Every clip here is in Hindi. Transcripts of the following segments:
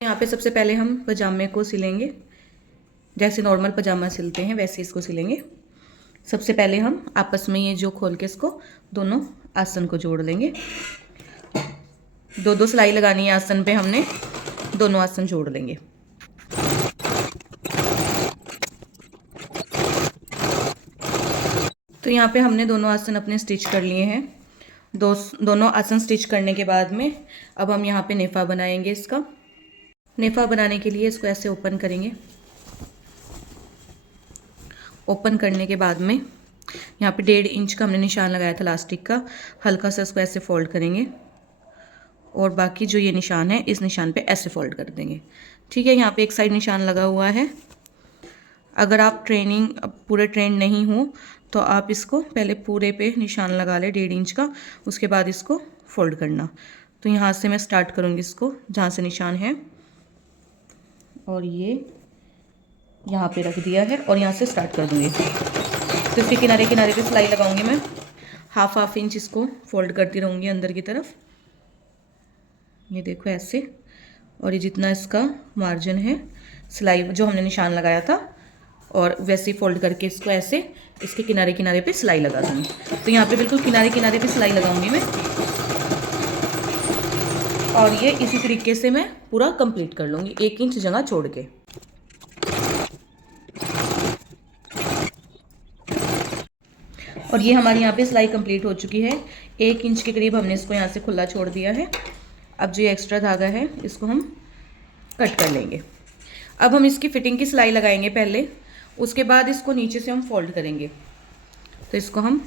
यहाँ पे सबसे पहले हम पजामे को सिलेंगे, जैसे नॉर्मल पजामा सिलते हैं वैसे इसको सिलेंगे। सबसे पहले हम आपस में ये जो खोल के इसको दोनों आसन को जोड़ लेंगे। दो दो सिलाई लगानी है आसन पे, हमने दोनों आसन जोड़ लेंगे। तो यहाँ पे हमने दोनों आसन अपने स्टिच कर लिए हैं। दोनों आसन स्टिच करने के बाद में अब हम यहाँ पे नेफा बनाएंगे। इसका नेफा बनाने के लिए इसको ऐसे ओपन करेंगे। ओपन करने के बाद में यहाँ पे 1.5 इंच का हमने निशान लगाया था लास्टिक का, हल्का सा इसको ऐसे फोल्ड करेंगे और बाकी जो ये निशान है इस निशान पे ऐसे फोल्ड कर देंगे। ठीक है, यहाँ पे एक साइड निशान लगा हुआ है। अगर आप पूरे ट्रेंड नहीं हो तो आप इसको पहले पूरे पे निशान लगा ले 1.5 इंच का, उसके बाद इसको फोल्ड करना। तो यहाँ से मैं स्टार्ट करूँगी इसको जहाँ से निशान है, और ये यहाँ पे रख दिया है और यहाँ से स्टार्ट कर दूँगी। तो इसके किनारे किनारे पे सिलाई लगाऊंगी मैं। हाफ इंच इसको फोल्ड करती रहूँगी अंदर की तरफ, ये देखो ऐसे। और ये जितना इसका मार्जिन है सिलाई जो हमने निशान लगाया था, और वैसे ही फोल्ड करके इसको ऐसे इसके किनारे किनारे पे सिलाई लगा दूँगी। तो यहाँ पे बिल्कुल किनारे किनारे पे सिलाई लगाऊंगी मैं, और ये इसी तरीके से मैं पूरा कंप्लीट कर लूँगी 1 इंच जगह छोड़ के। और ये हमारी यहाँ पे सिलाई कंप्लीट हो चुकी है। 1 इंच के करीब हमने इसको यहाँ से खुला छोड़ दिया है। अब जो एक्स्ट्रा धागा है इसको हम कट कर लेंगे। अब हम इसकी फिटिंग की सिलाई लगाएंगे पहले, उसके बाद इसको नीचे से हम फोल्ड करेंगे। तो इसको हम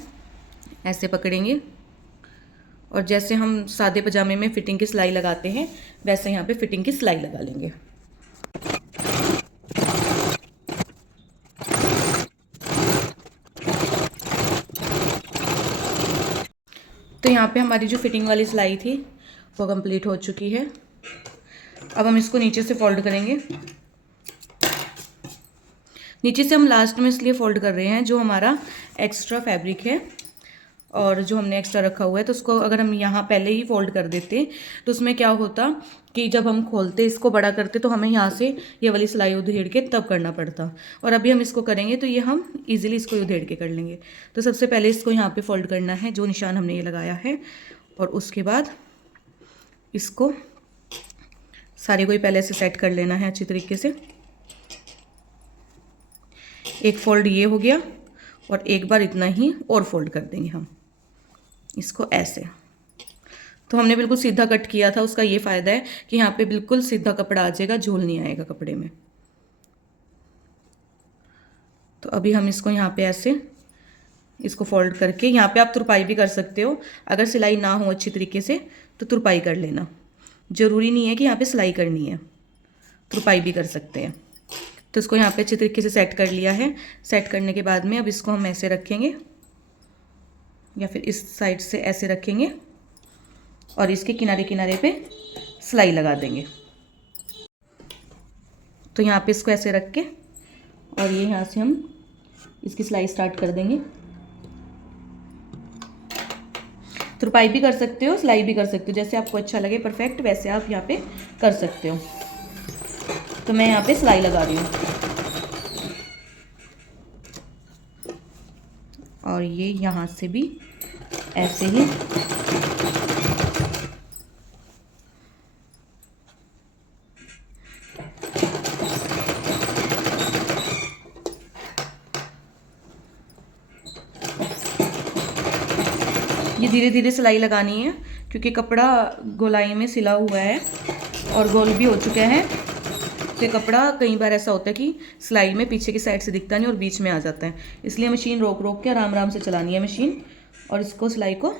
ऐसे पकड़ेंगे और जैसे हम सादे पजामे में फिटिंग की सिलाई लगाते हैं वैसे यहाँ पे फिटिंग की सिलाई लगा लेंगे। तो यहाँ पे हमारी जो फिटिंग वाली सिलाई थी वो कंप्लीट हो चुकी है। अब हम इसको नीचे से फोल्ड करेंगे। नीचे से हम लास्ट में इसलिए फोल्ड कर रहे हैं, जो हमारा एक्स्ट्रा फैब्रिक है और जो हमने एक्स्ट्रा रखा हुआ है, तो उसको अगर हम यहाँ पहले ही फोल्ड कर देते तो उसमें क्या होता कि जब हम खोलते इसको बड़ा करते तो हमें यहाँ से ये वाली सिलाई उधेड़ के तब करना पड़ता, और अभी हम इसको करेंगे तो ये हम इजीली इसको उधेड़ के कर लेंगे। तो सबसे पहले इसको यहाँ पे फोल्ड करना है जो निशान हमने ये लगाया है, और उसके बाद इसको सारे को ही पहले से सेट कर लेना है अच्छी तरीके से। एक फोल्ड ये हो गया और एक बार इतना ही और फोल्ड कर देंगे हम इसको ऐसे। तो हमने बिल्कुल सीधा कट किया था, उसका ये फ़ायदा है कि यहाँ पे बिल्कुल सीधा कपड़ा आ जाएगा, झोल नहीं आएगा कपड़े में। तो अभी हम इसको यहाँ पे ऐसे इसको फोल्ड करके, यहाँ पे आप तुरपाई भी कर सकते हो। अगर सिलाई ना हो अच्छी तरीके से तो तुरपाई कर लेना, ज़रूरी नहीं है कि यहाँ पे सिलाई करनी है, तुरपाई भी कर सकते हैं। तो इसको यहाँ पे अच्छी तरीके से सेट कर लिया है। सेट करने के बाद में अब इसको हम ऐसे रखेंगे या फिर इस साइड से ऐसे रखेंगे और इसके किनारे किनारे पे सिलाई लगा देंगे। तो यहाँ पे इसको ऐसे रख के और ये यहाँ से हम इसकी सिलाई स्टार्ट कर देंगे। तुरपाई भी कर सकते हो, सिलाई भी कर सकते हो, जैसे आपको अच्छा लगे परफेक्ट वैसे आप यहाँ पे कर सकते हो। तो मैं यहाँ पे सिलाई लगा रही हूँ और ये यहाँ से भी ऐसे ही ये धीरे धीरे सिलाई लगानी है, क्योंकि कपड़ा गोलाई में सिला हुआ है और गोल भी हो चुका है। तो कपड़ा कई बार ऐसा होता है कि सिलाई में पीछे की साइड से दिखता नहीं और बीच में आ जाता है, इसलिए मशीन रोक रोक के आराम आराम से चलानी है मशीन, और इसको सिलाई को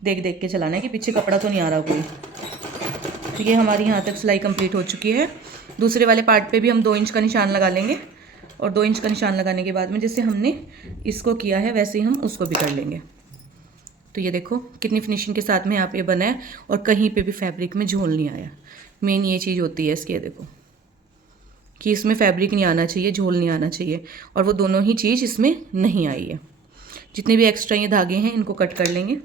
देख देख के चलाना है कि पीछे कपड़ा तो नहीं आ रहा कोई। तो ये हमारी यहाँ तक सिलाई कंप्लीट हो चुकी है। दूसरे वाले पार्ट पे भी हम 2 इंच का निशान लगा लेंगे, और 2 इंच का निशान लगाने के बाद में जैसे हमने इसको किया है वैसे ही हम उसको भी कर लेंगे। तो ये देखो कितनी फिनिशिंग के साथ में यहाँ पे बना है और कहीं पे भी फैब्रिक में झोल नहीं आया। मेन ये चीज़ होती है इसकी, ये देखो कि इसमें फैब्रिक नहीं आना चाहिए, झोल नहीं आना चाहिए, और वो दोनों ही चीज़ इसमें नहीं आई है। जितने भी एक्स्ट्रा ये धागे हैं इनको कट कर लेंगे।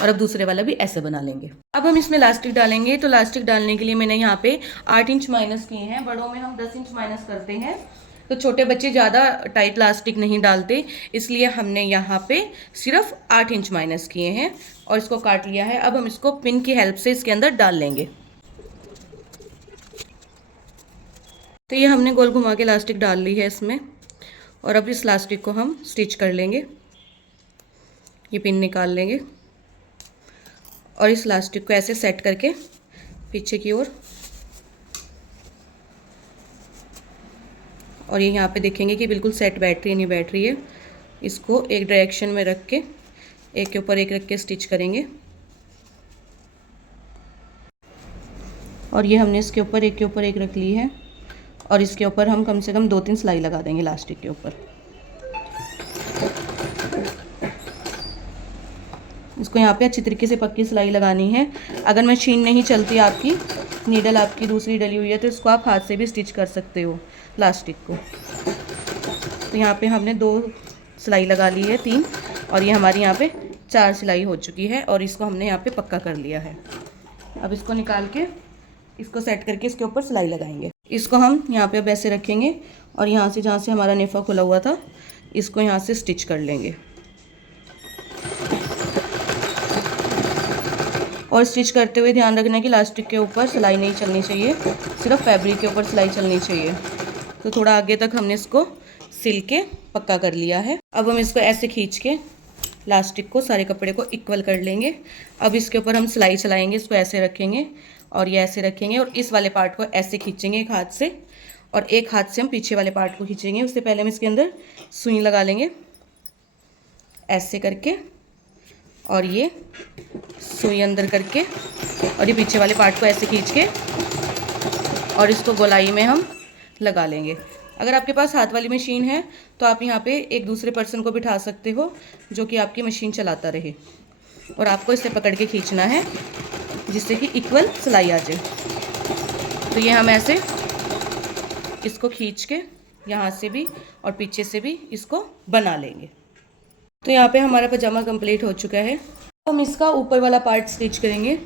और अब दूसरे वाला भी ऐसे बना लेंगे। अब हम इसमें लास्टिक डालेंगे। तो लास्टिक डालने के लिए मैंने यहाँ पे 8 इंच माइनस किए हैं, बड़ों में हम 10 इंच माइनस करते हैं। तो छोटे बच्चे ज़्यादा टाइट लास्टिक नहीं डालते, इसलिए हमने यहाँ पे सिर्फ 8 इंच माइनस किए हैं और इसको काट लिया है। अब हम इसको पिन की हेल्प से इसके अंदर डाल लेंगे। तो ये हमने गोल घुमा के लास्टिक डाल ली है इसमें, और अब इस लास्टिक को हम स्टिच कर लेंगे। ये पिन निकाल लेंगे और इस लास्टिक को ऐसे सेट करके पीछे की ओर, और ये यहाँ पे देखेंगे कि बिल्कुल सेट बैठ रही है, नहीं बैठ रही है। इसको एक डायरेक्शन में रख के एक के ऊपर एक रख के स्टिच करेंगे, और ये हमने इसके ऊपर एक के ऊपर एक रख ली है, और इसके ऊपर हम कम से कम 2-3 सिलाई लगा देंगे लास्टिक के ऊपर। इसको यहाँ पे अच्छी तरीके से पक्की सिलाई लगानी है। अगर मशीन नहीं चलती आपकी, नीडल आपकी दूसरी डली हुई है, तो इसको आप हाथ से भी स्टिच कर सकते हो लास्टिक को। तो यहाँ पे हमने 2 सिलाई लगा ली है, 3, और ये हमारी यहाँ पे 4 सिलाई हो चुकी है, और इसको हमने यहाँ पे पक्का कर लिया है। अब इसको निकाल के इसको सेट करके इसके ऊपर सिलाई लगाएंगे। इसको हम यहाँ पे अब ऐसे रखेंगे, और यहाँ से जहाँ से हमारा नेफा खुला हुआ था इसको यहाँ से स्टिच कर लेंगे। और स्टिच करते हुए ध्यान रखना कि लास्टिक के ऊपर सिलाई नहीं चलनी चाहिए, सिर्फ फैब्रिक के ऊपर सिलाई चलनी चाहिए। तो थोड़ा आगे तक हमने इसको सिल के पक्का कर लिया है। अब हम इसको ऐसे खींच के लास्टिक को, सारे कपड़े को इक्वल कर लेंगे। अब इसके ऊपर हम सिलाई चलाएंगे, इसको ऐसे रखेंगे और ये ऐसे रखेंगे, और इस वाले पार्ट को ऐसे खींचेंगे एक हाथ से, और एक हाथ से हम पीछे वाले पार्ट को खींचेंगे। उससे पहले हम इसके अंदर सुई लगा लेंगे ऐसे करके, और ये सुई अंदर करके, और ये पीछे वाले पार्ट को ऐसे खींच के, और इसको गोलाई में हम लगा लेंगे। अगर आपके पास हाथ वाली मशीन है तो आप यहाँ पे एक दूसरे पर्सन को बिठा सकते हो जो कि आपकी मशीन चलाता रहे, और आपको इसे पकड़ के खींचना है जिससे कि इक्वल सिलाई आ जाए। तो ये हम ऐसे इसको खींच के यहाँ से भी और पीछे से भी इसको बना लेंगे। तो यहाँ पे हमारा पजामा कंप्लीट हो चुका है। हम इसका ऊपर वाला पार्ट स्टिच करेंगे।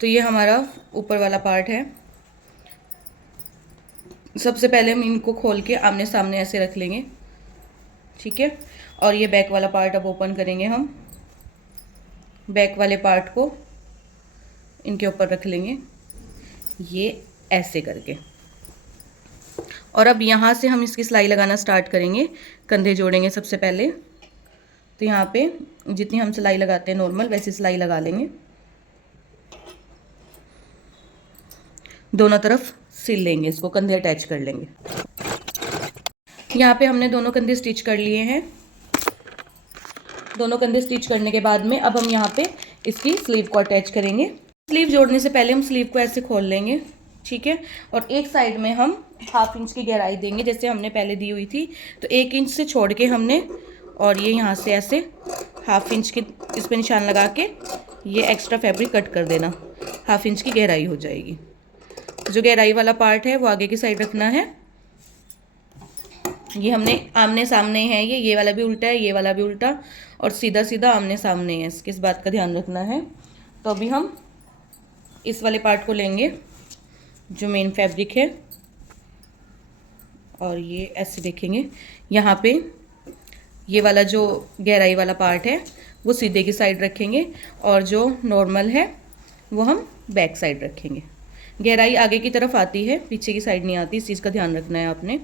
तो ये हमारा ऊपर वाला पार्ट है। सबसे पहले हम इनको खोल के आमने सामने ऐसे रख लेंगे, ठीक है। और ये बैक वाला पार्ट अब ओपन करेंगे हम। बैक वाले पार्ट को इनके ऊपर रख लेंगे, ये ऐसे करके। और अब यहाँ से हम इसकी सिलाई लगाना स्टार्ट करेंगे। कंधे जोड़ेंगे सबसे पहले। तो यहाँ पे जितनी हम सिलाई लगाते हैं नॉर्मल, वैसी सिलाई लगा लेंगे। दोनों तरफ सिल लेंगे, इसको कंधे अटैच कर लेंगे। यहाँ पे हमने दोनों कंधे स्टिच कर लिए हैं। दोनों कंधे स्टिच करने के बाद में अब हम यहाँ पे इसकी स्लीव को अटैच करेंगे। स्लीव जोड़ने से पहले हम स्लीव को ऐसे खोल लेंगे, ठीक है। और एक साइड में हम 1/2 इंच की गहराई देंगे जैसे हमने पहले दी हुई थी। तो 1 इंच से छोड़ के हमने, और ये यहाँ से ऐसे 1/2 इंच की इस पर निशान लगा के ये एक्स्ट्रा फैब्रिक कट कर देना। 1/2 इंच की गहराई हो जाएगी। जो गहराई वाला पार्ट है वो आगे की साइड रखना है। ये हमने आमने सामने है, ये वाला भी उल्टा है, ये वाला भी उल्टा, और सीधा सीधा आमने सामने है। इस बात का ध्यान रखना है। तो अभी हम इस वाले पार्ट को लेंगे जो मेन फैब्रिक है, और ये ऐसे देखेंगे। यहाँ पे ये वाला जो गहराई वाला पार्ट है वो सीधे की साइड रखेंगे, और जो नॉर्मल है वो हम बैक साइड रखेंगे। गहराई आगे की तरफ आती है, पीछे की साइड नहीं आती, इस चीज़ का ध्यान रखना है आपने।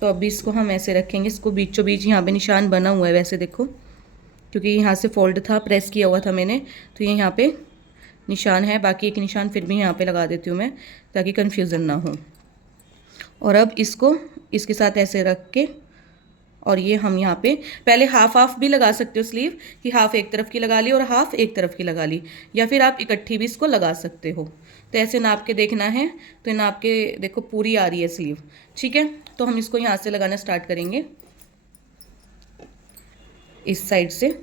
तो अभी इसको हम ऐसे रखेंगे। इसको बीचों बीच यहाँ पे निशान बना हुआ है वैसे देखो, क्योंकि यहाँ से फोल्ड था, प्रेस किया हुआ था मैंने, तो ये यहाँ पे निशान है। बाकी एक निशान फिर भी यहाँ पे लगा देती हूँ मैं, ताकि कन्फ्यूज़न ना हो। और अब इसको इसके साथ ऐसे रख के, और ये हम यहाँ पे पहले हाफ भी लगा सकते हो स्लीव, कि हाफ एक तरफ की लगा ली और हाफ एक तरफ की लगा ली, या फिर आप इकट्ठी भी इसको लगा सकते हो। तो ऐसे नाप के देखना है। तो नाप के देखो पूरी आ रही है स्लीव, ठीक है। तो हम इसको यहाँ से लगाना स्टार्ट करेंगे। इस साइड से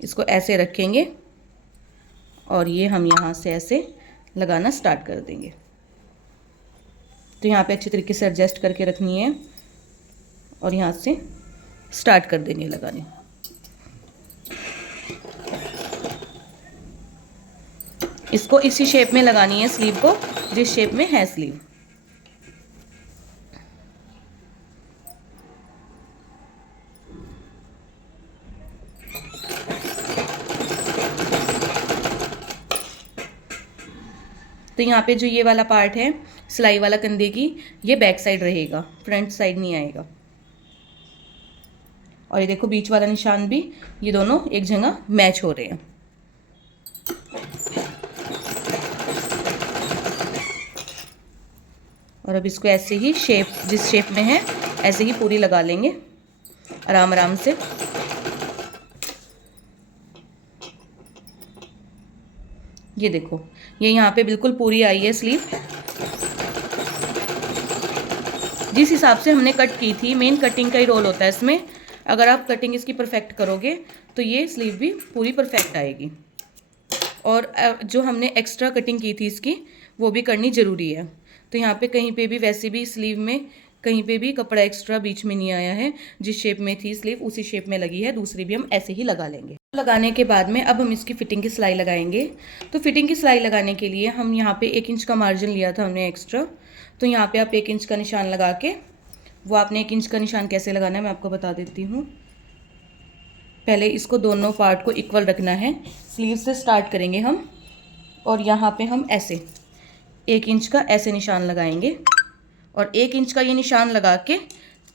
इसको ऐसे रखेंगे, और ये हम यहाँ से ऐसे लगाना स्टार्ट कर देंगे। तो यहाँ पे अच्छी तरीके से एडजस्ट करके रखनी है, और यहाँ से स्टार्ट कर देनी है लगाने। इसको इसी शेप में लगानी है स्लीव को, जिस शेप में है स्लीव। तो यहाँ पे जो ये वाला पार्ट है सिलाई वाला कंधे की, ये बैक साइड रहेगा, फ्रंट साइड नहीं आएगा। और ये देखो बीच वाला निशान भी, ये दोनों एक जगह मैच हो रहे हैं। और अब इसको ऐसे ही शेप, जिस शेप में है ऐसे ही पूरी लगा लेंगे आराम आराम से। ये देखो ये यहाँ पे बिल्कुल पूरी आई है स्लीव, जिस हिसाब से हमने कट की थी। मेन कटिंग का ही रोल होता है इसमें। अगर आप कटिंग इसकी परफेक्ट करोगे तो ये स्लीव भी पूरी परफेक्ट आएगी। और जो हमने एक्स्ट्रा कटिंग की थी इसकी, वो भी करनी ज़रूरी है। तो यहाँ पे कहीं पे भी, वैसे भी स्लीव में कहीं पे भी कपड़ा एक्स्ट्रा बीच में नहीं आया है। जिस शेप में थी स्लीव उसी शेप में लगी है। दूसरी भी हम ऐसे ही लगा लेंगे। लगाने के बाद में अब हम इसकी फिटिंग की सिलाई लगाएंगे। तो फिटिंग की सिलाई लगाने के लिए हम यहाँ पे 1 इंच का मार्जिन लिया था हमने एक्स्ट्रा। तो यहाँ पे आप 1 इंच का निशान लगा के, वो आपने 1 इंच का निशान कैसे लगाना है मैं आपको बता देती हूँ। पहले इसको दोनों पार्ट को इक्वल रखना है। स्लीव से स्टार्ट करेंगे हम, और यहाँ पे हम ऐसे 1 इंच का ऐसे निशान लगाएंगे। और 1 इंच का ये निशान लगा के,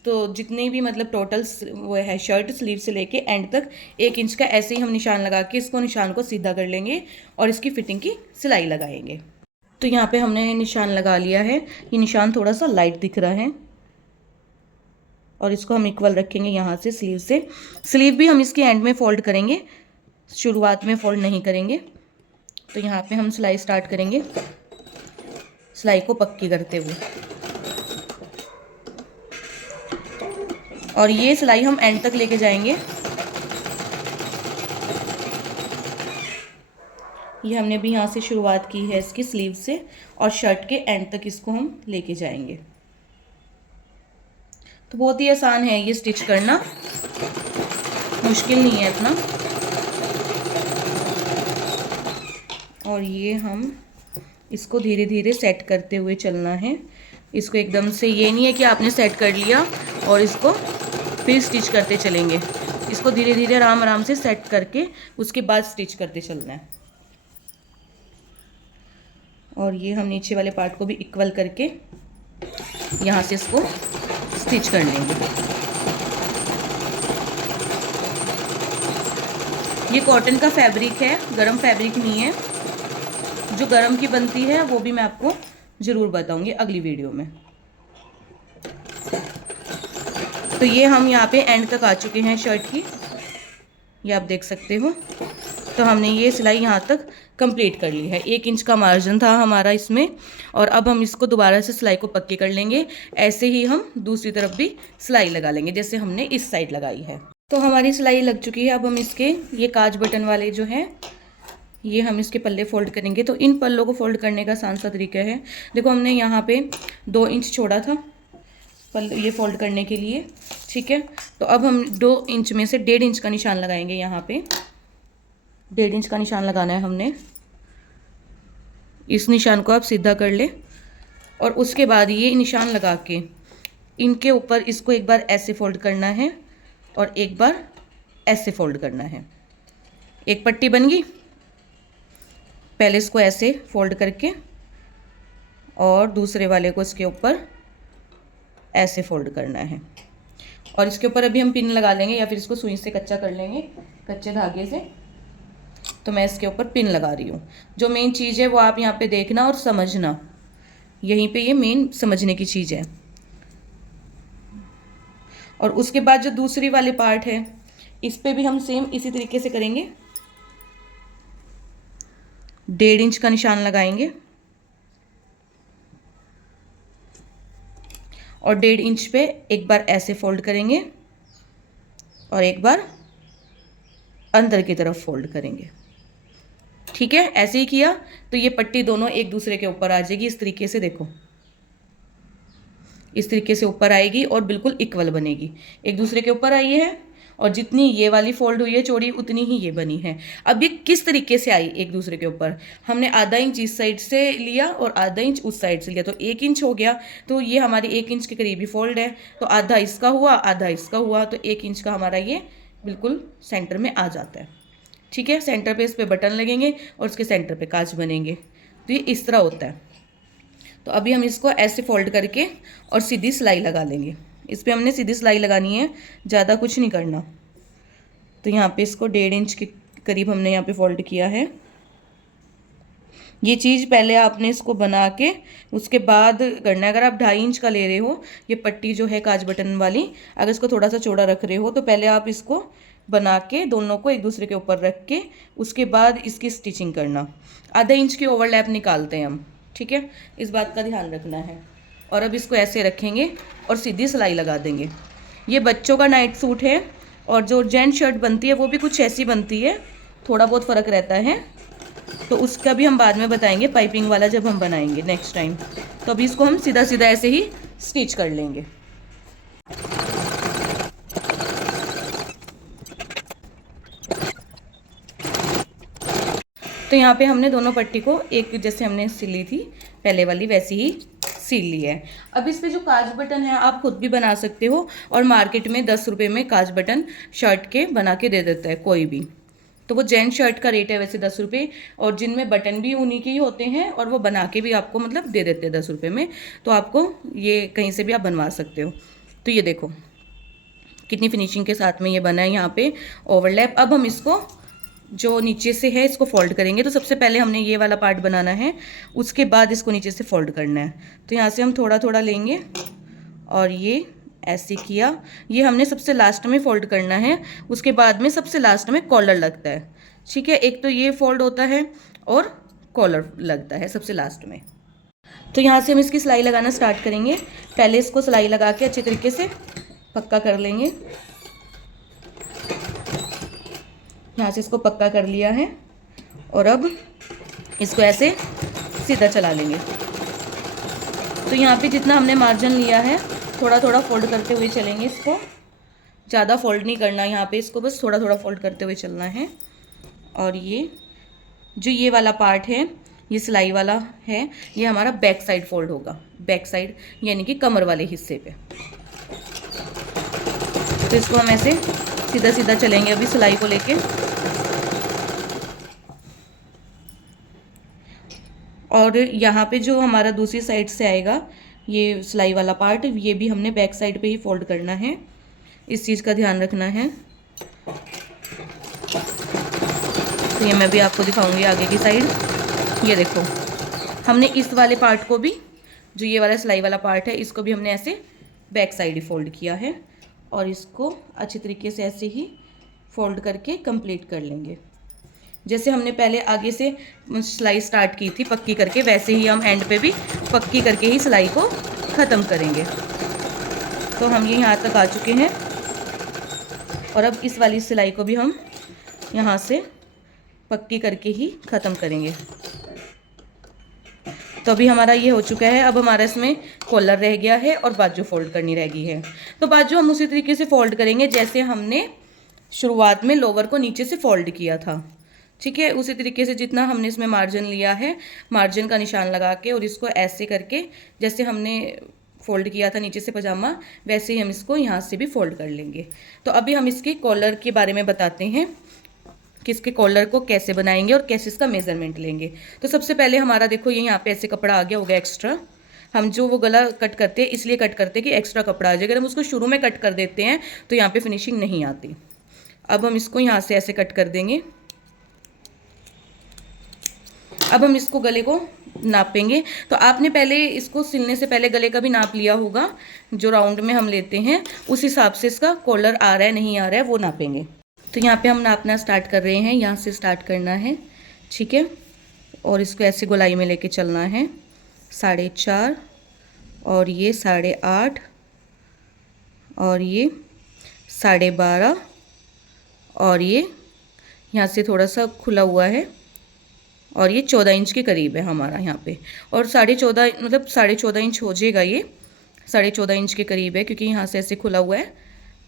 तो जितने भी मतलब टोटल वो है शर्ट, स्लीव से लेके एंड तक 1 इंच का ऐसे ही हम निशान लगा के इसको निशान को सीधा कर लेंगे और इसकी फिटिंग की सिलाई लगाएंगे। तो यहाँ पे हमने निशान लगा लिया है। ये निशान थोड़ा सा लाइट दिख रहा है और इसको हम इक्वल रखेंगे यहाँ से स्लीव से। स्लीव भी हम इसके एंड में फोल्ड करेंगे, शुरुआत में फोल्ड नहीं करेंगे। तो यहाँ पे हम सिलाई स्टार्ट करेंगे, सिलाई को पक्की करते हुए। और ये सिलाई हम एंड तक लेके जाएंगे। ये हमने भी यहाँ से शुरुआत की है इसकी स्लीव से, और शर्ट के एंड तक इसको हम लेके जाएंगे। तो बहुत ही आसान है ये स्टिच करना, मुश्किल नहीं है इतना। और ये हम इसको धीरे धीरे सेट करते हुए चलना है। इसको एकदम से, ये नहीं है कि आपने सेट कर लिया और इसको फिर स्टिच करते चलेंगे। इसको धीरे धीरे आराम आराम से सेट करके उसके बाद स्टिच करते चलना है। और ये हम नीचे वाले पार्ट को भी इक्वल करके यहाँ से इसको स्टिच कर लेंगे। ये कॉटन का फैब्रिक है, गरम फैब्रिक नहीं है। जो गरम की बनती है वो भी मैं आपको ज़रूर बताऊंगी अगली वीडियो में। तो ये हम यहाँ पे एंड तक आ चुके हैं शर्ट की, ये आप देख सकते हो। तो हमने ये सिलाई यहाँ तक कंप्लीट कर ली है। 1 इंच का मार्जिन था हमारा इसमें, और अब हम इसको दोबारा से सिलाई को पक्की कर लेंगे। ऐसे ही हम दूसरी तरफ भी सिलाई लगा लेंगे जैसे हमने इस साइड लगाई है। तो हमारी सिलाई लग चुकी है। अब हम इसके ये काज बटन वाले जो है, ये हम इसके पल्ले फोल्ड करेंगे। तो इन पल्लों को फोल्ड करने का आसान सा तरीका है। देखो हमने यहाँ पे 2 इंच छोड़ा था पल्ले ये फोल्ड करने के लिए, ठीक है। तो अब हम 2 इंच में से 1.5 इंच का निशान लगाएंगे। यहाँ पे 1.5 इंच का निशान लगाना है हमने। इस निशान को आप सीधा कर ले, और उसके बाद ये निशान लगा के इनके ऊपर इसको एक बार ऐसे फोल्ड करना है और एक बार ऐसे फोल्ड करना है। एक पट्टी बन गई। पहले इसको ऐसे फोल्ड करके और दूसरे वाले को इसके ऊपर ऐसे फोल्ड करना है। और इसके ऊपर अभी हम पिन लगा लेंगे, या फिर इसको सुई से कच्चा कर लेंगे, कच्चे धागे से। तो मैं इसके ऊपर पिन लगा रही हूँ। जो मेन चीज़ है वो आप यहाँ पे देखना और समझना, यहीं पे ये मेन समझने की चीज़ है। और उसके बाद जो दूसरी वाली पार्ट है, इस पे भी हम सेम इसी तरीके से करेंगे। 1.5 इंच का निशान लगाएंगे और 1.5 इंच पे एक बार ऐसे फोल्ड करेंगे और एक बार अंदर की तरफ फोल्ड करेंगे, ठीक है। ऐसे ही किया तो ये पट्टी दोनों एक दूसरे के ऊपर आ जाएगी। इस तरीके से देखो, इस तरीके से ऊपर आएगी और बिल्कुल इक्वल बनेगी। एक दूसरे के ऊपर आई है और जितनी ये वाली फोल्ड हुई है चौड़ी उतनी ही ये बनी है। अब ये किस तरीके से आई एक दूसरे के ऊपर, हमने आधा इंच इस साइड से लिया और आधा इंच उस साइड से लिया तो 1 इंच हो गया। तो ये हमारी 1 इंच के करीब ही फोल्ड है, तो आधा इसका हुआ आधा इसका हुआ, तो 1 इंच का हमारा ये बिल्कुल सेंटर में आ जाता है। ठीक है, सेंटर पे इस पे बटन लगेंगे और उसके सेंटर पे कांच बनेंगे। तो ये इस तरह होता है। तो अभी हम इसको ऐसे फोल्ड करके और सीधी सिलाई लगा लेंगे। इस पर हमने सीधी सिलाई लगानी है, ज़्यादा कुछ नहीं करना। तो यहाँ पे इसको 1.5 इंच के करीब हमने यहाँ पे फोल्ड किया है। ये चीज़ पहले आपने इसको बना के उसके बाद करना है। अगर आप 2.5 इंच का ले रहे हो, ये पट्टी जो है काज बटन वाली, अगर इसको थोड़ा सा चौड़ा रख रहे हो तो पहले आप इसको बना के दोनों को एक दूसरे के ऊपर रख के उसके बाद इसकी स्टिचिंग करना। आधा इंच की ओवरलैप निकालते हैं हम, ठीक है, इस बात का ध्यान रखना है। और अब इसको ऐसे रखेंगे और सीधी सिलाई लगा देंगे। ये बच्चों का नाइट सूट है और जो जेंट शर्ट बनती है वो भी कुछ ऐसी बनती है, थोड़ा बहुत फ़र्क रहता है, तो उसका भी हम बाद में बताएंगे पाइपिंग वाला जब हम बनाएंगे नेक्स्ट टाइम। तो अभी इसको हम सीधा सीधा ऐसे ही स्टिच कर लेंगे। तो यहाँ पे हमने दोनों पट्टी को एक जैसे हमने सिली थी पहले वाली वैसी ही सिल ली है। अब इस पे जो काज बटन है आप खुद भी बना सकते हो और मार्केट में 10 रुपये में काज बटन शर्ट के बना के दे देता है कोई भी। तो वो जेंट शर्ट का रेट है वैसे 10 रुपये, और जिनमें बटन भी उन्हीं के ही होते हैं और वो बना के भी आपको मतलब दे देते हैं 10 रुपये में। तो आपको ये कहीं से भी आप बनवा सकते हो। तो ये देखो कितनी फिनिशिंग के साथ में ये बना है यहाँ पे ओवरलैप। अब हम इसको जो नीचे से है इसको फोल्ड करेंगे। तो सबसे पहले हमने ये वाला पार्ट बनाना है, उसके बाद इसको नीचे से फोल्ड करना है। तो यहाँ से हम थोड़ा थोड़ा लेंगे और ये ऐसे किया। ये हमने सबसे लास्ट में फोल्ड करना है, उसके बाद में सबसे लास्ट में कॉलर लगता है। ठीक है, एक तो ये फोल्ड होता है और कॉलर लगता है सबसे लास्ट में। तो यहाँ से हम इसकी सिलाई लगाना स्टार्ट करेंगे। पहले इसको सिलाई लगा के अच्छे तरीके से पक्का कर लेंगे। यहाँ से इसको पक्का कर लिया है और अब इसको ऐसे सीधा चला लेंगे। तो यहाँ पे जितना हमने मार्जिन लिया है थोड़ा थोड़ा फोल्ड करते हुए चलेंगे। इसको ज़्यादा फोल्ड नहीं करना यहाँ पे, इसको बस थोड़ा थोड़ा फोल्ड करते हुए चलना है। और ये जो ये वाला पार्ट है ये सिलाई वाला है, ये हमारा बैक साइड फोल्ड होगा, बैक साइड यानी कि कमर वाले हिस्से पे। तो इसको हम ऐसे सीधा सीधा चलेंगे अभी सिलाई को लेके। और यहाँ पे जो हमारा दूसरी साइड से आएगा ये सिलाई वाला पार्ट, ये भी हमने बैक साइड पे ही फोल्ड करना है, इस चीज़ का ध्यान रखना है। तो ये मैं भी आपको दिखाऊंगी आगे की साइड। ये देखो हमने इस वाले पार्ट को भी, जो ये वाला सिलाई वाला पार्ट है, इसको भी हमने ऐसे बैक साइड ही फोल्ड किया है और इसको अच्छी तरीके से ऐसे ही फोल्ड करके कंप्लीट कर लेंगे। जैसे हमने पहले आगे से सिलाई स्टार्ट की थी पक्की करके, वैसे ही हम एंड पे भी पक्की करके ही सिलाई को ख़त्म करेंगे। तो हम ये यहाँ तक आ चुके हैं और अब इस वाली सिलाई को भी हम यहाँ से पक्की करके ही ख़त्म करेंगे। तो अभी हमारा ये हो चुका है। अब हमारा इसमें कॉलर रह गया है और बाजू फोल्ड करनी रह गई है। तो बाजू हम उसी तरीके से फोल्ड करेंगे जैसे हमने शुरुआत में लोवर को नीचे से फोल्ड किया था। ठीक है, उसी तरीके से जितना हमने इसमें मार्जिन लिया है, मार्जिन का निशान लगा के और इसको ऐसे करके जैसे हमने फोल्ड किया था नीचे से पजामा, वैसे ही हम इसको यहाँ से भी फोल्ड कर लेंगे। तो अभी हम इसके कॉलर के बारे में बताते हैं कि इसके कॉलर को कैसे बनाएंगे और कैसे इसका मेज़रमेंट लेंगे। तो सबसे पहले हमारा देखो ये यहाँ पे ऐसे कपड़ा आ गया होगा एक्स्ट्रा। हम जो वो गला कट करते हैं इसलिए कट करते हैं कि एक्स्ट्रा कपड़ा आ जाए। अगर हम उसको शुरू में कट कर देते हैं तो यहाँ पे फिनिशिंग नहीं आती। अब हम इसको यहाँ से ऐसे कट कर देंगे। अब हम इसको गले को नापेंगे। तो आपने पहले इसको सिलने से पहले गले का भी नाप लिया होगा, जो राउंड में हम लेते हैं उस हिसाब से इसका कॉलर आ रहा है नहीं आ रहा है वो नापेंगे। तो यहाँ पे हम नापना स्टार्ट कर रहे हैं, यहाँ से स्टार्ट करना है। ठीक है, और इसको ऐसे गोलाई में लेके चलना है। 4.5 और ये 8.5 और ये 12.5 और ये यहाँ से थोड़ा सा खुला हुआ है और ये 14 इंच के करीब है हमारा यहाँ पे। और 14.5 मतलब 14.5 इंच हो जाएगा, ये 14.5 इंच के करीब है क्योंकि यहाँ से ऐसे खुला हुआ है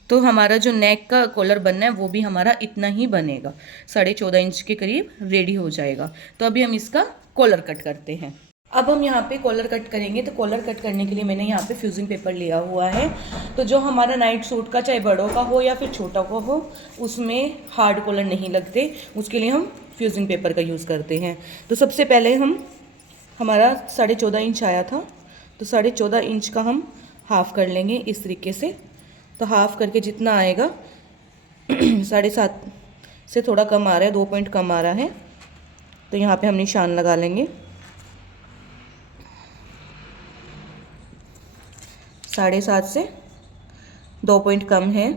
तो हमारा जो नेक का कॉलर बनना है वो भी हमारा इतना ही बनेगा, 14.5 इंच के करीब रेडी हो जाएगा। तो अभी हम इसका कॉलर कट करते हैं। अब हम यहाँ पे कॉलर कट करेंगे। तो कॉलर कट करने के लिए मैंने यहाँ पे फ्यूजिंग पेपर लिया हुआ है। तो जो हमारा नाइट सूट का चाहे बड़ों का हो या फिर छोटा का हो, उसमें हार्ड कॉलर नहीं लगते, उसके लिए हम फ्यूजिंग पेपर का यूज़ करते हैं। तो सबसे पहले हमारा 14.5 इंच आया था, तो 14.5 इंच का हम हाफ़ कर लेंगे इस तरीके से। तो हाफ़ करके जितना आएगा 7.5 से थोड़ा कम आ रहा है, 2 पॉइंट कम आ रहा है, तो यहाँ पे हम निशान लगा लेंगे। 7.5 से 2 पॉइंट कम है,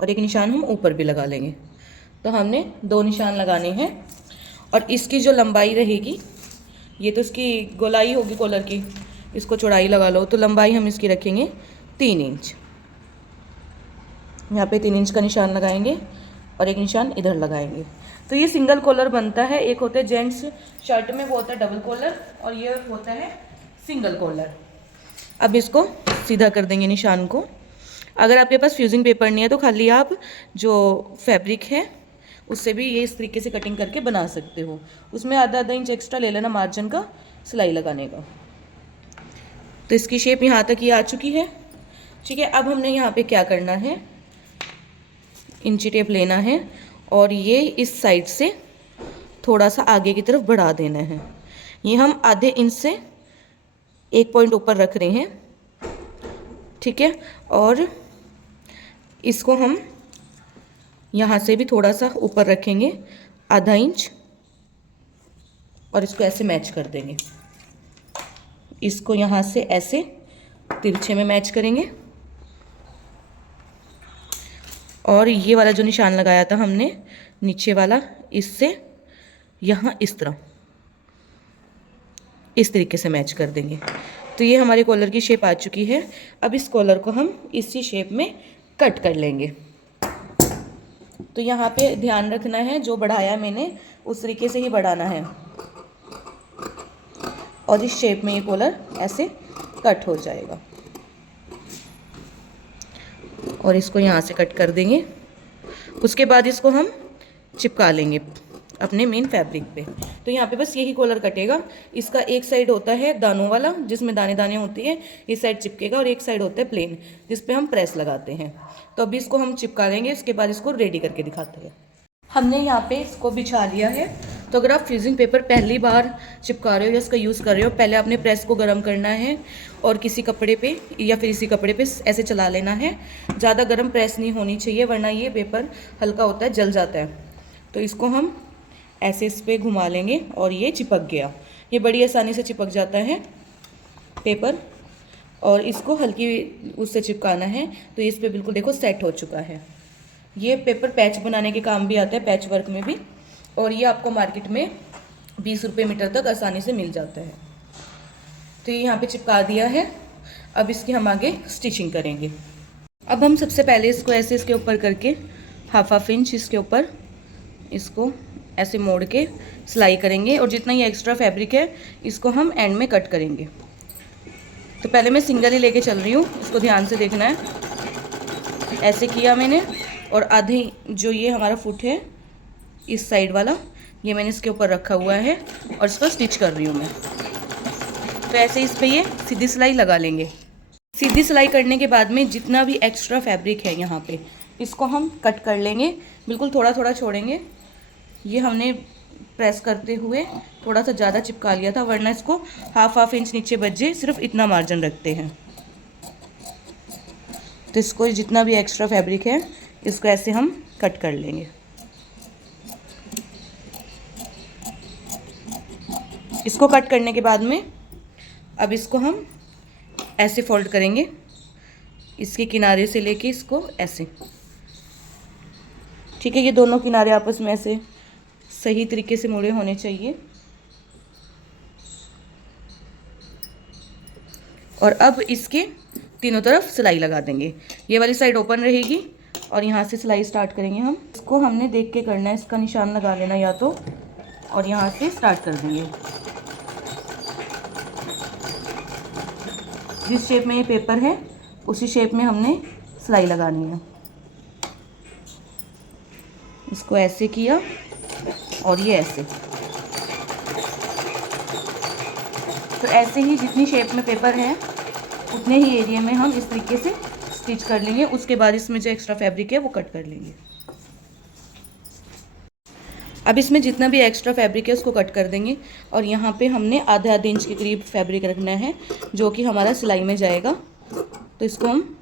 और एक निशान हम ऊपर भी लगा लेंगे। तो हमने 2 निशान लगाने हैं। और इसकी जो लंबाई रहेगी, ये तो इसकी गोलाई होगी कॉलर की, इसको चौड़ाई लगा लो, तो लंबाई हम इसकी रखेंगे 3 इंच। यहाँ पे 3 इंच का निशान लगाएंगे और एक निशान इधर लगाएंगे। तो ये सिंगल कॉलर बनता है। एक होता है जेंट्स शर्ट में, वो होता है डबल कॉलर, और ये होता है सिंगल कॉलर। अब इसको सीधा कर देंगे निशान को। अगर आपके पास फ्यूजिंग पेपर नहीं है तो खाली आप जो फैब्रिक है उससे भी ये इस तरीके से कटिंग करके बना सकते हो। उसमें आधा इंच एक्स्ट्रा ले लेना मार्जिन का सिलाई लगाने का। तो इसकी शेप यहाँ तक ये आ चुकी है। ठीक है, अब हमने यहाँ पे क्या करना है, इंची टेप लेना है और ये इस साइड से थोड़ा सा आगे की तरफ बढ़ा देना है। ये हम आधे इंच से 1 पॉइंट ऊपर रख रहे हैं। ठीक है, और इसको हम यहाँ से भी थोड़ा सा ऊपर रखेंगे, आधा इंच, और इसको ऐसे मैच कर देंगे। इसको यहाँ से ऐसे तिरछे में मैच करेंगे, और ये वाला जो निशान लगाया था हमने नीचे वाला, इससे यहाँ इस तरह इस तरीके से मैच कर देंगे। तो ये हमारे कॉलर की शेप आ चुकी है। अब इस कॉलर को हम इसी शेप में कट कर लेंगे। तो यहाँ पे ध्यान रखना है, जो बढ़ाया मैंने उस तरीके से ही बढ़ाना है, और इस शेप में ये कॉलर ऐसे कट हो जाएगा। और इसको यहाँ से कट कर देंगे। उसके बाद इसको हम चिपका लेंगे अपने मेन फैब्रिक पे। तो यहाँ पे बस यही कॉलर कटेगा। इसका एक साइड होता है दानों वाला, जिसमें दाने दाने होती है, इस साइड चिपकेगा, और एक साइड होता है प्लेन, जिस पे हम प्रेस लगाते हैं। तो अभी इसको हम चिपका लेंगे, इसके बाद इसको रेडी करके दिखाते हैं। हमने यहाँ पे इसको बिछा लिया है। तो अगर आप फ्यूजिंग पेपर पहली बार चिपका रहे हो या इसका यूज़ कर रहे हो, पहले आपने प्रेस को गर्म करना है और किसी कपड़े पे या फिर इसी कपड़े पे ऐसे चला लेना है। ज़्यादा गर्म प्रेस नहीं होनी चाहिए, वरना ये पेपर हल्का होता है, जल जाता है। तो इसको हम ऐसे इस पर घुमा लेंगे और ये चिपक गया। ये बड़ी आसानी से चिपक जाता है पेपर। और इसको हल्की उससे चिपकाना है, तो इस पर बिल्कुल देखो सेट हो चुका है। ये पेपर पैच बनाने के काम भी आता है, पैच वर्क में भी, और ये आपको मार्केट में 20 रुपये मीटर तक आसानी से मिल जाता है। तो ये यहाँ पे चिपका दिया है। अब इसकी हम आगे स्टिचिंग करेंगे। अब हम सबसे पहले इसको ऐसे इसके ऊपर करके हाफ इंच इसके ऊपर इसको ऐसे मोड़ के सिलाई करेंगे, और जितना ये एक्स्ट्रा फैब्रिक है इसको हम एंड में कट करेंगे। तो पहले मैं सिंगल ही लेके चल रही हूँ, इसको ध्यान से देखना है। ऐसे किया मैंने, और आधे जो ये हमारा फुट है इस साइड वाला, ये मैंने इसके ऊपर रखा हुआ है और इस पर स्टिच कर रही हूँ मैं। तो ऐसे इस पर ये सीधी सिलाई लगा लेंगे। सीधी सिलाई करने के बाद में जितना भी एक्स्ट्रा फैब्रिक है यहाँ पे, इसको हम कट कर लेंगे। बिल्कुल थोड़ा थोड़ा छोड़ेंगे। ये हमने प्रेस करते हुए थोड़ा सा ज़्यादा चिपका लिया था, वरना इसको हाफ इंच नीचे बच जाए, सिर्फ इतना मार्जिन रखते हैं। तो इसको जितना भी एक्स्ट्रा फैब्रिक है इसको ऐसे हम कट कर लेंगे। इसको कट करने के बाद में अब इसको हम ऐसे फोल्ड करेंगे, इसके किनारे से लेके इसको ऐसे। ठीक है, ये दोनों किनारे आपस में ऐसे सही तरीके से मुड़े होने चाहिए। और अब इसके तीनों तरफ सिलाई लगा देंगे। ये वाली साइड ओपन रहेगी और यहाँ से सिलाई स्टार्ट करेंगे हम। इसको हमने देख के करना है, इसका निशान लगा लेना या तो, और यहाँ से स्टार्ट कर देंगे। जिस शेप में ये पेपर है उसी शेप में हमने सिलाई लगानी है। इसको ऐसे किया और ये ऐसे। तो ऐसे ही जितनी शेप में पेपर है उतने ही एरिया में हम इस तरीके से स्टिच कर लेंगे। उसके बाद इसमें जो एक्स्ट्रा फैब्रिक है वो कट कर लेंगे। अब इसमें जितना भी एक्स्ट्रा फैब्रिक है उसको कट कर देंगे और यहाँ पे हमने आधे इंच के करीब फैब्रिक रखना है जो कि हमारा सिलाई में जाएगा। तो इसको हम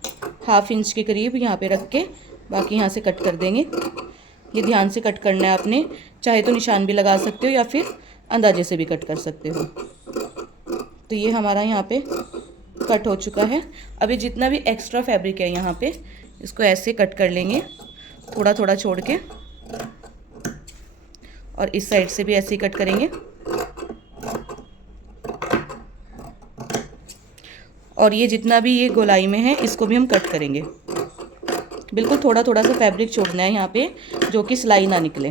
1/2 इंच के करीब यहाँ पे रख के बाकी यहाँ से कट कर देंगे। ये ध्यान से कट करना है आपने, चाहे तो निशान भी लगा सकते हो या फिर अंदाजे से भी कट कर सकते हो। तो ये हमारा यहाँ पे कट हो चुका है। अभी जितना भी एक्स्ट्रा फैब्रिक है यहाँ पे इसको ऐसे कट कर लेंगे, थोड़ा थोड़ा छोड़ के, और इस साइड से भी ऐसे ही कट करेंगे। और ये जितना भी ये गोलाई में है इसको भी हम कट करेंगे। बिल्कुल थोड़ा थोड़ा सा फैब्रिक छोड़ना है यहाँ पे जो कि सिलाई ना निकले।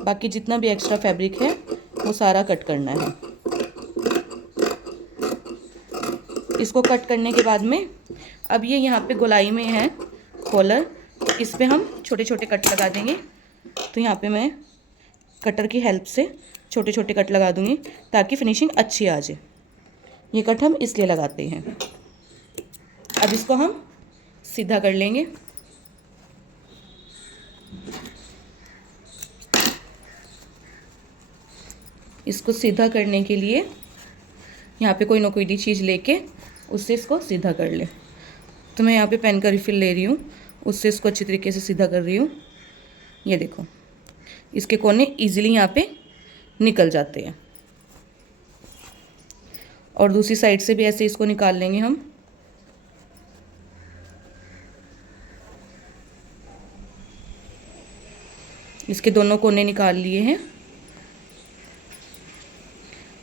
बाकी जितना भी एक्स्ट्रा फैब्रिक है वो सारा कट करना है। इसको कट करने के बाद में अब ये यहाँ पे गोलाई में है कॉलर, इस पे हम छोटे छोटे कट लगा देंगे। तो यहाँ पे मैं कटर की हेल्प से छोटे छोटे कट लगा दूँगी ताकि फिनिशिंग अच्छी आ जाए। ये कट हम इसलिए लगाते हैं। अब इसको हम सीधा कर लेंगे। इसको सीधा करने के लिए यहाँ पे कोई ना कोई चीज़ लेके उससे इसको सीधा कर ले। तो मैं यहाँ पे पेन का रिफिल ले रही हूँ, उससे इसको अच्छी तरीके से सीधा कर रही हूँ। ये देखो इसके कोने इजीली यहाँ पे निकल जाते हैं। और दूसरी साइड से भी ऐसे इसको निकाल लेंगे हम। इसके दोनों कोने निकाल लिए हैं।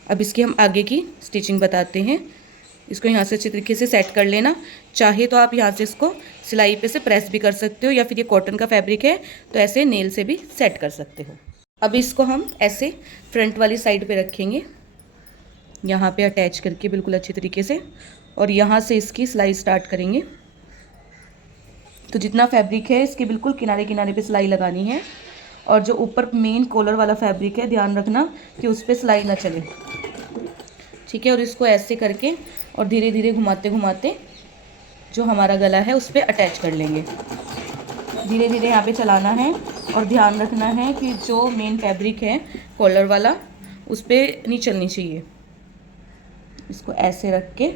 अब इसकी हम आगे की स्टिचिंग बताते हैं। इसको यहाँ से अच्छी तरीके से सेट कर लेना। चाहे तो आप यहाँ से इसको सिलाई पे से प्रेस भी कर सकते हो या फिर ये कॉटन का फैब्रिक है तो ऐसे नेल से भी सेट कर सकते हो। अब इसको हम ऐसे फ्रंट वाली साइड पे रखेंगे, यहाँ पे अटैच करके बिल्कुल अच्छी तरीके से, और यहाँ से इसकी सिलाई स्टार्ट करेंगे। तो जितना फैब्रिक है इसके बिल्कुल किनारे किनारे पे सिलाई लगानी है। और जो ऊपर मेन कॉलर वाला फैब्रिक है ध्यान रखना कि उस पर सिलाई ना चले, ठीक है। और इसको ऐसे करके और धीरे धीरे घुमाते घुमाते जो हमारा गला है उस पर अटैच कर लेंगे। धीरे धीरे यहाँ पे चलाना है और ध्यान रखना है कि जो मेन फैब्रिक है कॉलर वाला उस पर नहीं चलनी चाहिए। इसको ऐसे रख के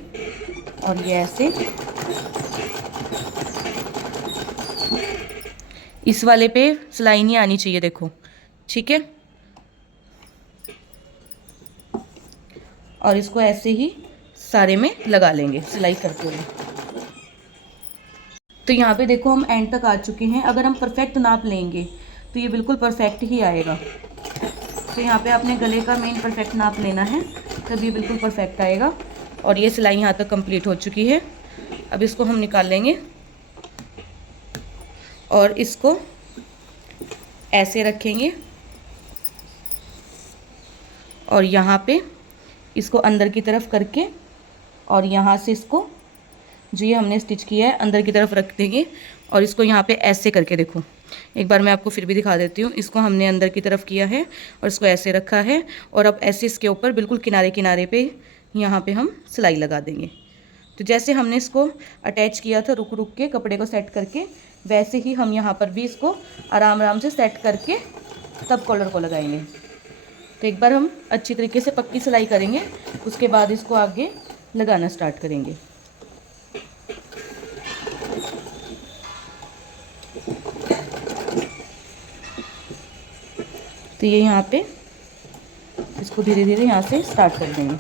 और ये ऐसे, इस वाले पे सिलाई नहीं आनी चाहिए, देखो, ठीक है। और इसको ऐसे ही सारे में लगा लेंगे सिलाई करते हुए। तो यहाँ पे देखो हम एंड तक आ चुके हैं। अगर हम परफेक्ट नाप लेंगे तो ये बिल्कुल परफेक्ट ही आएगा। तो यहाँ पे आपने गले का मेन परफेक्ट नाप लेना है, तब ये बिल्कुल परफेक्ट आएगा। और ये सिलाई यहाँ तक कंप्लीट हो चुकी है। अब इसको हम निकाल लेंगे और इसको ऐसे रखेंगे और यहाँ पे इसको अंदर की तरफ करके और यहाँ से इसको जो ये हमने स्टिच किया है अंदर की तरफ रख देंगे। और इसको यहाँ पे ऐसे करके देखो, एक बार मैं आपको फिर भी दिखा देती हूँ। इसको हमने अंदर की तरफ किया है और इसको ऐसे रखा है और अब ऐसे इसके ऊपर बिल्कुल किनारे किनारे पे यहाँ पे हम सिलाई लगा देंगे। तो जैसे हमने इसको अटैच किया था रुक रुक के कपड़े को सेट करके, वैसे ही हम यहाँ पर भी इसको आराम आराम से सेट करके तब कॉलर को लगाएंगे। तो एक बार हम अच्छी तरीके से पक्की सिलाई करेंगे, उसके बाद इसको आगे लगाना स्टार्ट करेंगे। तो ये यहाँ पे इसको धीरे धीरे यहाँ से स्टार्ट कर देंगे।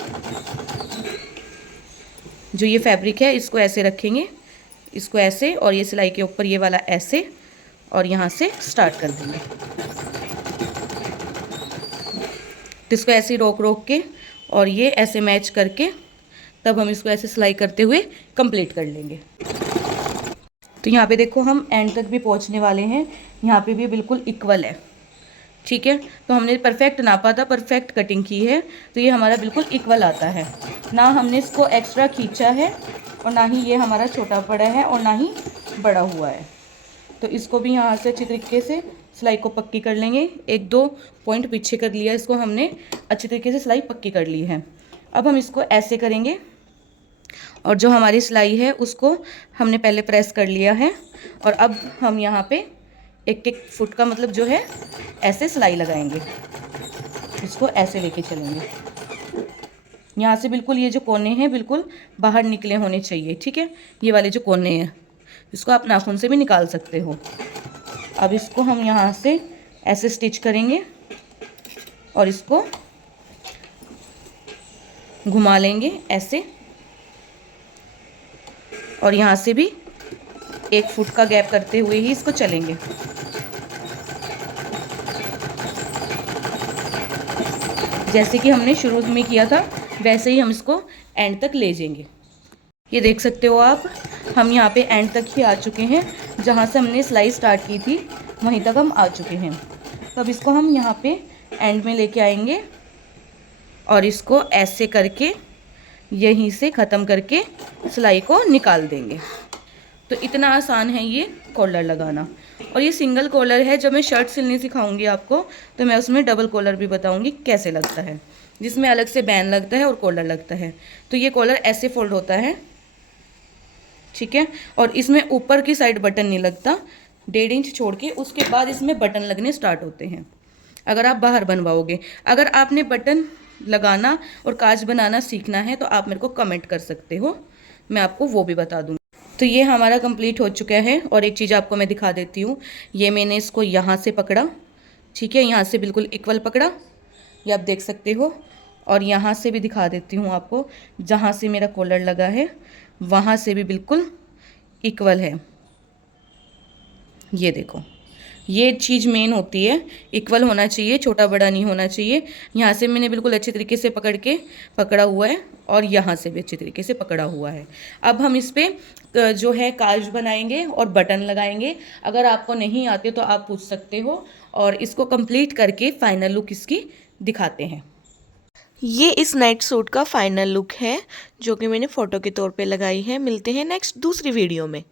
जो ये फैब्रिक है इसको ऐसे रखेंगे, इसको ऐसे, और ये सिलाई के ऊपर ये वाला ऐसे, और यहाँ से स्टार्ट कर देंगे। तो इसको ऐसे रोक रोक के और ये ऐसे मैच करके तब हम इसको ऐसे सिलाई करते हुए कंप्लीट कर लेंगे। तो यहाँ पे देखो हम एंड तक भी पहुँचने वाले हैं। यहाँ पे भी बिल्कुल इक्वल है, ठीक है। तो हमने परफेक्ट नापा था, परफेक्ट कटिंग की है, तो ये हमारा बिल्कुल इक्वल आता है। ना हमने इसको एक्स्ट्रा खींचा है और ना ही ये हमारा छोटा पड़ा है और ना ही बड़ा हुआ है। तो इसको भी यहाँ से अच्छी तरीके से सिलाई को पक्की कर लेंगे। 1-2 पॉइंट पीछे कर लिया इसको हमने, अच्छी तरीके से सिलाई पक्की कर ली है। अब हम इसको ऐसे करेंगे और जो हमारी सिलाई है उसको हमने पहले प्रेस कर लिया है और अब हम यहाँ पे 1-1 फुट का मतलब जो है ऐसे सिलाई लगाएंगे, इसको ऐसे लेके चलेंगे। यहाँ से बिल्कुल ये जो कोने हैं बिल्कुल बाहर निकले होने चाहिए, ठीक है। ये वाले जो कोने हैं इसको आप नाखून से भी निकाल सकते हो। अब इसको हम यहाँ से ऐसे स्टिच करेंगे और इसको घुमा लेंगे ऐसे, और यहाँ से भी 1 फुट का गैप करते हुए ही इसको चलेंगे। जैसे कि हमने शुरू में किया था वैसे ही हम इसको एंड तक ले जाएंगे। ये देख सकते हो आप, हम यहाँ पे एंड तक ही आ चुके हैं। जहाँ से हमने सिलाई स्टार्ट की थी वहीं तक हम आ चुके हैं। तो अब इसको हम यहाँ पे एंड में लेके आएंगे और इसको ऐसे करके यहीं से ख़त्म करके सिलाई को निकाल देंगे। तो इतना आसान है ये कॉलर लगाना। और ये सिंगल कॉलर है, जब मैं शर्ट सिलनी सिखाऊंगी आपको तो मैं उसमें डबल कॉलर भी बताऊंगी कैसे लगता है, जिसमें अलग से बैन लगता है और कॉलर लगता है। तो ये कॉलर ऐसे फोल्ड होता है, ठीक है। और इसमें ऊपर की साइड बटन नहीं लगता, 1.5 इंच छोड़ के उसके बाद इसमें बटन लगने स्टार्ट होते हैं अगर आप बाहर बनवाओगे। अगर आपने बटन लगाना और काज बनाना सीखना है तो आप मेरे को कमेंट कर सकते हो, मैं आपको वो भी बता दूँगी। तो ये हमारा कंप्लीट हो चुका है। और एक चीज़ आपको मैं दिखा देती हूँ, ये मैंने इसको यहाँ से पकड़ा, ठीक है, यहाँ से बिल्कुल इक्वल पकड़ा, ये आप देख सकते हो। और यहाँ से भी दिखा देती हूँ आपको, जहाँ से मेरा कॉलर लगा है वहाँ से भी बिल्कुल इक्वल है। ये देखो, ये चीज़ मेन होती है, इक्वल होना चाहिए, छोटा बड़ा नहीं होना चाहिए। यहाँ से मैंने बिल्कुल अच्छी तरीके से पकड़ा हुआ है और यहाँ से भी अच्छी तरीके से पकड़ा हुआ है। अब हम इस पर जो है काज बनाएंगे और बटन लगाएंगे। अगर आपको नहीं आते तो आप पूछ सकते हो और इसको कंप्लीट करके फाइनल लुक इसकी दिखाते हैं। ये इस नाइट सूट का फाइनल लुक है जो कि मैंने फ़ोटो के तौर पे लगाई है। मिलते हैं नेक्स्ट दूसरी वीडियो में।